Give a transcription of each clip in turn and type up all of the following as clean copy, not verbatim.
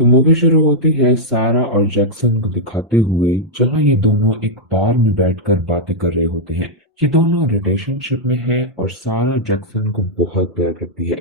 तो मूवी शुरू होती है सारा और जैक्सन को दिखाते हुए जहां ये दोनों एक बार में बैठकर बातें कर रहे होते हैं। ये दोनों रिलेशनशिप में हैं और सारा जैक्सन को बहुत प्यार करती है।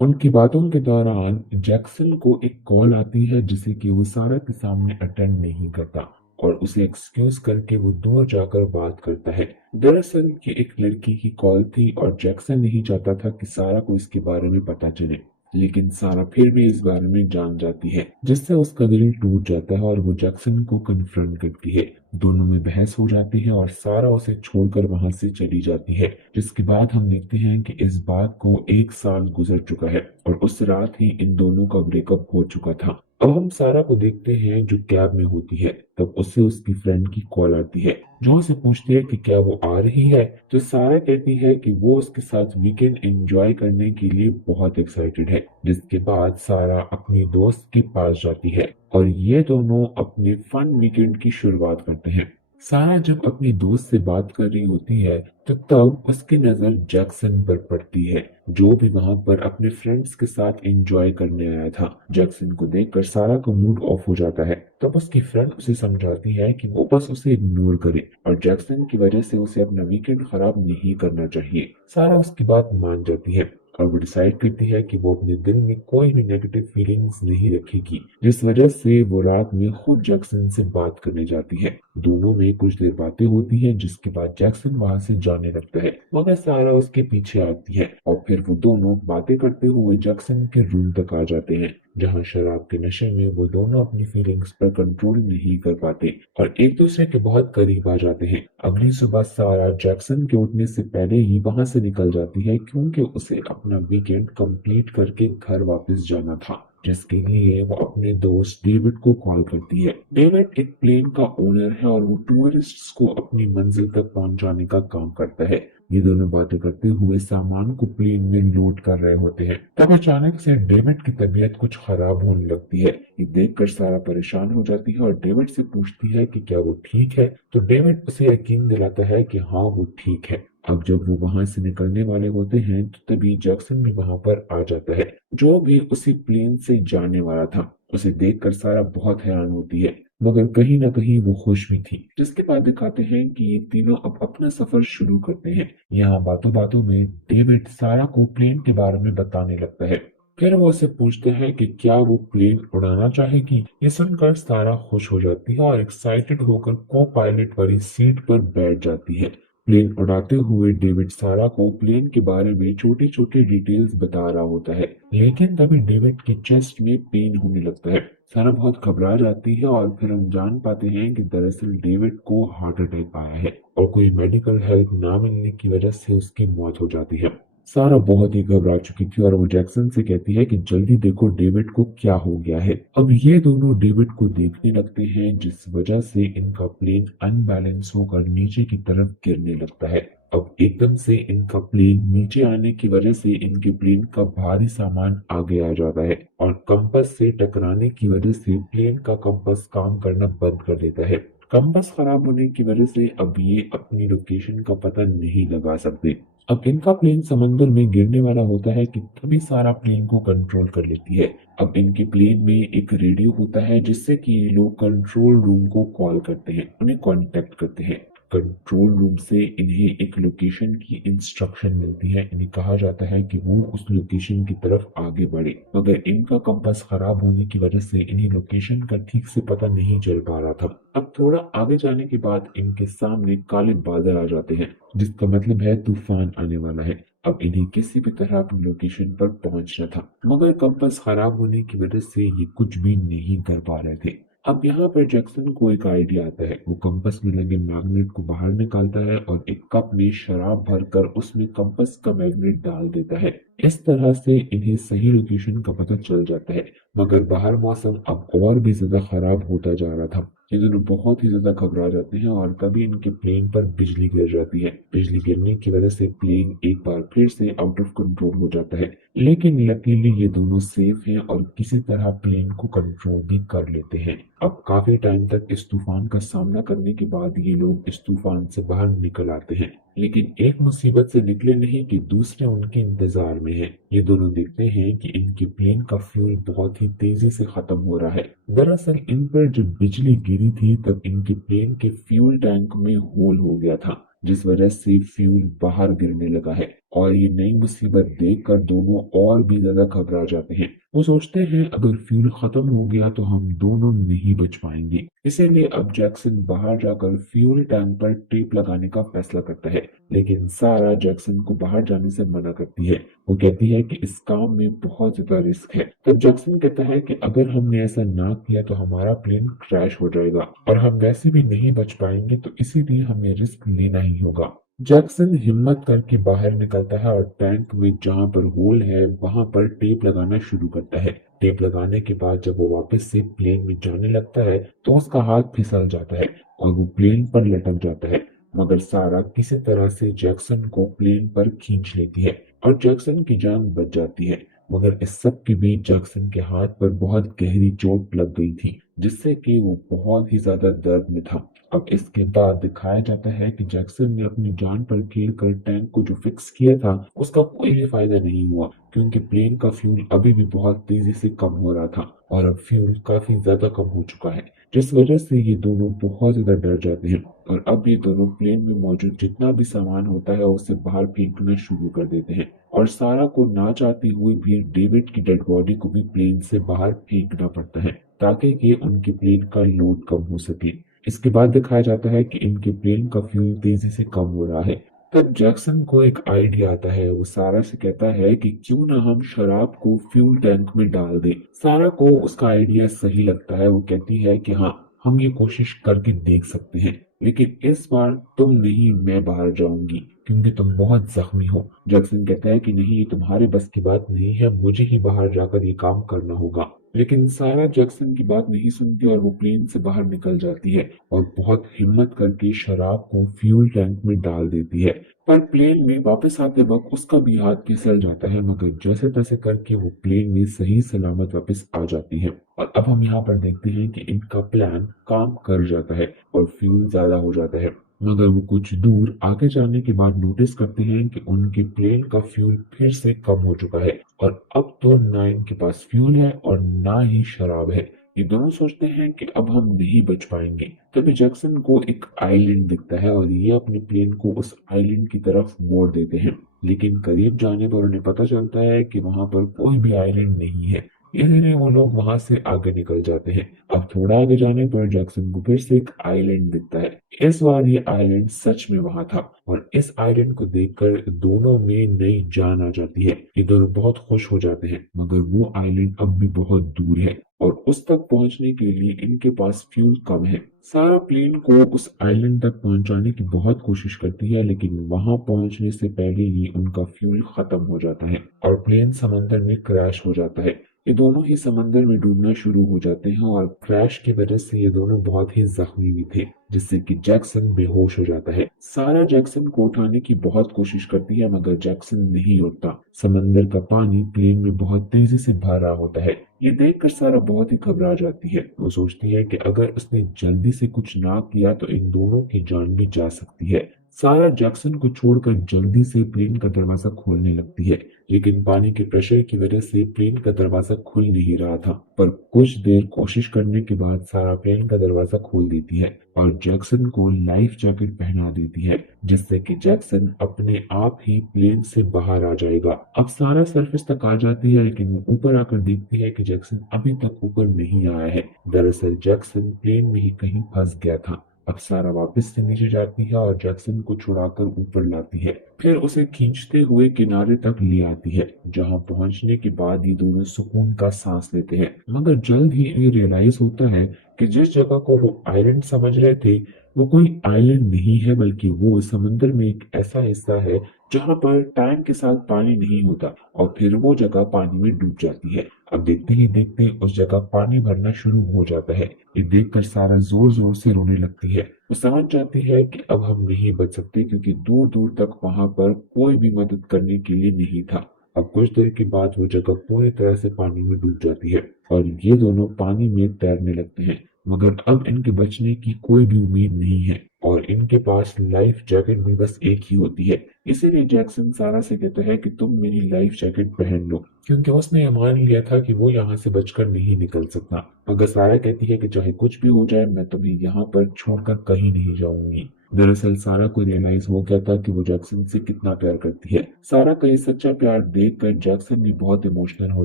उनकी बातों के दौरान जैक्सन को एक कॉल आती है जिसे कि वो सारा के सामने अटेंड नहीं करता और उसे एक्सक्यूज करके वो दूर जाकर बात करता है। दरअसल ये एक लड़की की कॉल थी और जैक्सन नहीं चाहता था कि सारा को इसके बारे में पता चले, लेकिन सारा फिर भी इस बारे में जान जाती है जिससे उसका दिल टूट जाता है और वो जैक्सन को कन्फ्रंट करती है। दोनों में बहस हो जाती है और सारा उसे छोड़कर वहां से चली जाती है, जिसके बाद हम देखते हैं कि इस बात को 1 साल गुजर चुका है और उस रात ही इन दोनों का ब्रेकअप हो चुका था। अब हम सारा को देखते हैं जो कैब में होती है, तब उससे उसकी फ्रेंड की कॉल आती है जो उसे पूछती है कि क्या वो आ रही है। तो सारा कहती है कि वो उसके साथ वीकेंड एंजॉय करने के लिए बहुत एक्साइटेड है, जिसके बाद सारा अपनी दोस्त के पास जाती है और ये दोनों अपने फन वीकेंड की शुरुआत करते हैं। सारा जब अपनी दोस्त से बात कर रही होती है तो तब उसकी नजर जैक्सन पर पड़ती है जो भी वहां पर अपने फ्रेंड्स के साथ एंजॉय करने आया था। जैक्सन को देखकर सारा का मूड ऑफ हो जाता है। तब उसकी फ्रेंड उसे समझाती है कि वो बस उसे इग्नोर करे और जैक्सन की वजह से उसे अपना वीकेंड खराब नहीं करना चाहिए। सारा उसकी बात मान जाती है और वो डिसाइड करती है कि वो अपने दिल में कोई भी नेगेटिव फीलिंग्स नहीं रखेगी, जिस वजह से वो रात में खुद जैक्सन से बात करने जाती है। दोनों में कुछ देर बातें होती हैं जिसके बाद जैक्सन वहां से जाने लगता है, मगर सारा उसके पीछे आती है और फिर वो दोनों बातें करते हुए जैक्सन के रूम तक आ जाते हैं जहां शराब के नशे में वो दोनों अपनी फीलिंग्स पर कंट्रोल नहीं कर पाते और एक दूसरे के बहुत करीब आ जाते हैं। अगली सुबह सारा जैक्सन के उठने से पहले ही वहां से निकल जाती है क्योंकि उसे अपना वीकेंड कंप्लीट करके घर वापस जाना था, जिसके लिए वो अपने दोस्त डेविड को कॉल करती है। डेविड एक प्लेन का ओनर है और वो टूरिस्ट्स को अपनी मंजिल तक पहुंचाने का काम करता है। ये दोनों बातें करते हुए सामान को प्लेन में लोड कर रहे होते हैं। तब अचानक से डेविड की तबीयत कुछ खराब होने लगती है। ये देखकर सारा परेशान हो जाती है और डेविड से पूछती है कि क्या वो ठीक है। तो डेविड उसे यकीन दिलाता है कि हाँ वो ठीक है। अब जब वो वहां से निकलने वाले होते हैं तो तभी जैक्सन भी वहां पर आ जाता है जो भी उसी प्लेन से जाने वाला था। उसे देखकर सारा बहुत हैरान होती है, मगर कहीं ना कहीं वो खुश भी थी। जिसके बाद दिखाते हैं कि ये तीनों अब अपना सफर शुरू करते हैं। यहाँ बातों बातों में डेविड सारा को प्लेन के बारे में बताने लगता है। फिर वो उसे पूछते हैं कि क्या वो प्लेन उड़ाना चाहेगी। ये सुनकर सारा खुश हो जाती है और एक्साइटेड होकर को पायलट वाली सीट पर बैठ जाती है। प्लेन उड़ाते हुए डेविड सारा को प्लेन के बारे में छोटी छोटी डिटेल्स बता रहा होता है, लेकिन तभी डेविड की चेस्ट में पेन होने लगता है। सारा बहुत घबरा जाती है और फिर हम जान पाते हैं कि दरअसल डेविड को हार्ट अटैक आया है और कोई मेडिकल हेल्प ना मिलने की वजह से उसकी मौत हो जाती है। सारा बहुत ही घबरा चुकी थी और वो जैक्सन से कहती है कि जल्दी देखो डेविड को क्या हो गया है। अब ये दोनों डेविड को देखने लगते हैं जिस वजह से इनका प्लेन अनबैलेंस होकर नीचे की तरफ गिरने लगता है। अब एकदम से इनका प्लेन नीचे आने की वजह से इनके प्लेन का भारी सामान आगे आ जाता है और कंपास से टकराने की वजह से प्लेन का कंपास काम करना बंद कर देता है। कंपास खराब होने की वजह से अब ये अपनी लोकेशन का पता नहीं लगा सकते। अब इनका प्लेन समंदर में गिरने वाला होता है कि तभी सारा प्लेन को कंट्रोल कर लेती है। अब इनके प्लेन में एक रेडियो होता है जिससे कि ये लोग कंट्रोल रूम को कॉल करते हैं, उन्हें कांटेक्ट करते हैं। कंट्रोल रूम से इन्हें एक लोकेशन की इंस्ट्रक्शन मिलती है। इन्हें कहा जाता है कि वो उस लोकेशन की तरफ आगे बढ़े, मगर इनका कंपास खराब होने की वजह से इन्हें लोकेशन का ठीक से पता नहीं चल पा रहा था। अब थोड़ा आगे जाने के बाद इनके सामने काले बादल आ जाते हैं जिसका मतलब है तूफान आने वाला है। अब इन्हें किसी भी तरह अपनी लोकेशन पर पहुंचना था, मगर कंपास खराब होने की वजह से ये कुछ भी नहीं कर पा रहे थे। अब यहाँ पर जैक्सन को एक आइडिया आता है। वो कंपास में लगे मैग्नेट को बाहर निकालता है और एक कप में शराब भरकर उसमें कंपास का मैग्नेट डाल देता है। इस तरह से इन्हें सही लोकेशन का पता चल जाता है, मगर बाहर मौसम अब और भी ज्यादा खराब होता जा रहा था। ये दोनों बहुत ही ज्यादा घबरा जाते हैं और तभी इनके प्लेन पर बिजली गिर जाती है। बिजली गिरने की वजह से प्लेन एक बार फिर से आउट ऑफ कंट्रोल हो जाता है। लेकिन लकीली ये दोनों सेफ हैं और किसी तरह प्लेन को कंट्रोल भी कर लेते हैं। अब काफी टाइम तक इस तूफान का सामना करने के बाद ये लोग इस तूफान से बाहर निकल आते हैं, लेकिन एक मुसीबत से निकले नहीं कि दूसरे उनके इंतजार में है। ये दोनों देखते हैं कि इनके प्लेन का फ्यूल बहुत ही तेजी से खत्म हो रहा है। दरअसल इन पर जब बिजली गिरी थी तब इनके प्लेन के फ्यूल टैंक में होल हो गया था, जिस वजह से फ्यूल बाहर गिरने लगा है। और ये नई मुसीबत देखकर दोनों और भी ज्यादा घबरा जाते हैं। वो सोचते हैं अगर फ्यूल खत्म हो गया तो हम दोनों नहीं बच पाएंगे। इसीलिए अब जैक्सन बाहर जाकर फ्यूल टैंक पर टेप लगाने का फैसला करता है, लेकिन सारा जैक्सन को बाहर जाने से मना करती है। वो कहती है कि इस काम में बहुत ज्यादा रिस्क है। तब जैक्सन कहता है कि अगर हमने ऐसा ना किया तो हमारा प्लेन क्रैश हो जाएगा और हम वैसे भी नहीं बच पाएंगे, तो इसीलिए हमें रिस्क लेना ही होगा। जैक्सन हिम्मत करके बाहर निकलता है और टैंक में जहां पर होल है वहां पर टेप लगाना शुरू करता है। टेप लगाने के बाद जब वो वापस से प्लेन में जाने लगता है तो उसका हाथ फिसल जाता है और वो प्लेन पर लटक जाता है। मगर सारा किसी तरह से जैक्सन को प्लेन पर खींच लेती है और जैक्सन की जान बच जाती है। मगर इस सब के बीच जैक्सन के हाथ पर बहुत गहरी चोट लग गई थी, जिससे कि वो बहुत ही ज्यादा दर्द में था। अब इसके बाद दिखाया जाता है कि जैक्सन ने अपनी जान पर खेल कर टैंक को जो फिक्स किया था उसका कोई भी फायदा नहीं हुआ, क्योंकि प्लेन का फ्यूल अभी भी बहुत तेजी से कम हो रहा था और अब फ्यूल काफी ज्यादा कम हो चुका है, जिस वजह से ये दोनों बहुत ज्यादा डर जाते हैं और अब ये दोनों प्लेन में मौजूद जितना भी सामान होता है उसे बाहर फेंकना शुरू कर देते हैं। और सारा को ना चाहते हुए भी डेविड की डेड बॉडी को भी प्लेन से बाहर फेंकना पड़ता है ताकि कि उनके प्लेन का लोड कम हो सके। इसके बाद दिखाया जाता है कि इनके प्लेन का फ्यूल तेजी से कम हो रहा है। तब जैक्सन को एक आइडिया आता है। वो सारा से कहता है कि क्यों ना हम शराब को फ्यूल टैंक में डाल दें। सारा को उसका आइडिया सही लगता है। वो कहती है कि हाँ, हम ये कोशिश करके देख सकते हैं, लेकिन इस बार तुम नहीं, मैं बाहर जाऊंगी क्योंकि तुम बहुत जख्मी हो। जैक्सन कहता है कि नहीं, ये तुम्हारे बस की बात नहीं है, मुझे ही बाहर जाकर ये काम करना होगा। लेकिन सारा जैक्सन की बात नहीं सुनती और वो प्लेन से बाहर निकल जाती है और बहुत हिम्मत करके शराब को फ्यूल टैंक में डाल देती है। पर प्लेन में वापस आते वक्त उसका भी हाथ फिसल जाता है, मगर जैसे तैसे करके वो प्लेन में सही सलामत वापस आ जाती है। और अब हम यहाँ पर देखते हैं कि इनका प्लान काम कर जाता है और फ्यूल ज्यादा हो जाता है। मगर वो कुछ दूर आगे जाने के बाद नोटिस करते हैं कि उनके प्लेन का फ्यूल फिर से कम हो चुका है और अब तो ना इनके पास फ्यूल है और ना ही शराब है। ये दोनों सोचते हैं कि अब हम नहीं बच पाएंगे। तभी जैक्सन को एक आइलैंड दिखता है और ये अपने प्लेन को उस आइलैंड की तरफ मोड़ देते हैं, लेकिन करीब जाने पर उन्हें पता चलता है कि वहां पर कोई भी आइलैंड नहीं है। इसीलिए वो लोग वहां से आगे निकल जाते हैं। अब थोड़ा आगे जाने पर जैक्सन को फिर से एक आइलैंड दिखता है। इस बार ये आइलैंड सच में वहां था और इस आइलैंड को देखकर दोनों में नई जान आ जाती है। ये दोनों बहुत खुश हो जाते हैं, मगर वो आइलैंड अब भी बहुत दूर है और उस तक पहुंचने के लिए इनके पास फ्यूल कम है। सारा प्लेन को उस आइलैंड तक पहुंचाने की बहुत कोशिश करती है, लेकिन वहां पहुंचने से पहले ही उनका फ्यूल खत्म हो जाता है और प्लेन समंदर में क्रैश हो जाता है। ये दोनों ही समंदर में डूबना शुरू हो जाते हैं और क्रैश की वजह से ये दोनों बहुत ही जख्मी भी थे, जिससे कि जैक्सन बेहोश हो जाता है। सारा जैक्सन को उठाने की बहुत कोशिश करती है, मगर जैक्सन नहीं उठता। समंदर का पानी प्लेन में बहुत तेजी से भरा होता है। ये देखकर सारा बहुत ही घबरा जाती है। वो सोचती है कि अगर उसने जल्दी से कुछ ना किया तो इन दोनों की जान भी जा सकती है। सारा जैक्सन को छोड़कर जल्दी से प्लेन का दरवाजा खोलने लगती है, लेकिन पानी के प्रेशर की वजह से प्लेन का दरवाजा खुल नहीं रहा था। पर कुछ देर कोशिश करने के बाद सारा प्लेन का दरवाजा खोल देती है और जैक्सन को लाइफ जैकेट पहना देती है, जिससे कि जैक्सन अपने आप ही प्लेन से बाहर आ जाएगा। अब सारा सरफेस तक आ जाती है, लेकिन वो ऊपर आकर देखती है कि जैक्सन अभी तक ऊपर नहीं आया है। दरअसल जैक्सन प्लेन में ही कहीं फंस गया था। अब सारा वापस से नीचे जाती है और जैक्सन को छुड़ाकर ऊपर लाती है, फिर उसे खींचते हुए किनारे तक ले आती है, जहां पहुंचने के बाद ये दोनों सुकून का सांस लेते हैं। मगर जल्द ही इन्हें रियलाइज होता है कि जिस जगह को वो आइलैंड समझ रहे थे वो कोई आइलैंड नहीं है, बल्कि वो समंदर में एक ऐसा हिस्सा है जहां पर टाइम के साथ पानी नहीं होता और फिर वो जगह पानी में डूब जाती है। अब देखते ही देखते उस जगह पानी भरना शुरू हो जाता है। ये देखकर सारा जोर जोर से रोने लगती है। वो समझ जाती है कि अब हम नहीं बच सकते, क्योंकि दूर दूर तक वहां पर कोई भी मदद करने के लिए नहीं था। अब कुछ देर के बाद वो जगह पूरी तरह से पानी में डूब जाती है और ये दोनों पानी में तैरने लगते हैं। मगर अब इनके बचने की कोई भी उम्मीद नहीं है और इनके पास लाइफ जैकेट भी बस एक ही होती है। इसीलिए जैक्सन सारा से कहता है कि तुम मेरी लाइफ जैकेट पहन लो, क्योंकि उसने ये मान लिया था कि वो यहाँ से बचकर नहीं निकल सकता। मगर सारा कहती है कि चाहे कुछ भी हो जाए मैं तुम्हें यहाँ पर छोड़कर कहीं नहीं जाऊंगी। दरअसल सारा को रियलाइज हो गया था कि वो जैक्सन से कितना प्यार करती है। सारा का ये सच्चा प्यार देखकर जैक्सन भी बहुत इमोशनल हो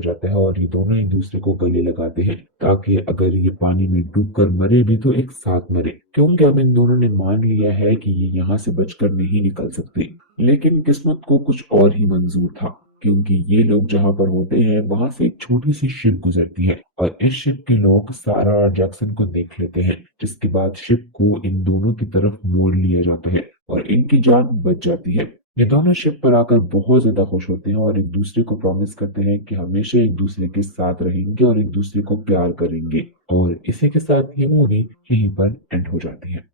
जाता है और ये दोनों एक दूसरे को गले लगाते हैं ताकि अगर ये पानी में डूबकर मरे भी तो एक साथ मरे, क्योंकि अब इन दोनों ने मान लिया है कि ये यहाँ से बचकर नहीं निकल सकते। लेकिन किस्मत को कुछ और ही मंजूर था, क्योंकि ये लोग जहाँ पर होते हैं वहां से एक छोटी सी शिप गुजरती है और इस शिप के लोग सारा और जैक्सन को देख लेते हैं, जिसके बाद शिप को इन दोनों की तरफ मोड़ लिया जाता है और इनकी जान बच जाती है। ये दोनों शिप पर आकर बहुत ज्यादा खुश होते हैं और एक दूसरे को प्रॉमिस करते हैं कि हमेशा एक दूसरे के साथ रहेंगे और एक दूसरे को प्यार करेंगे। और इसी के साथ ये मूवी यहीं पर एंड हो जाती है।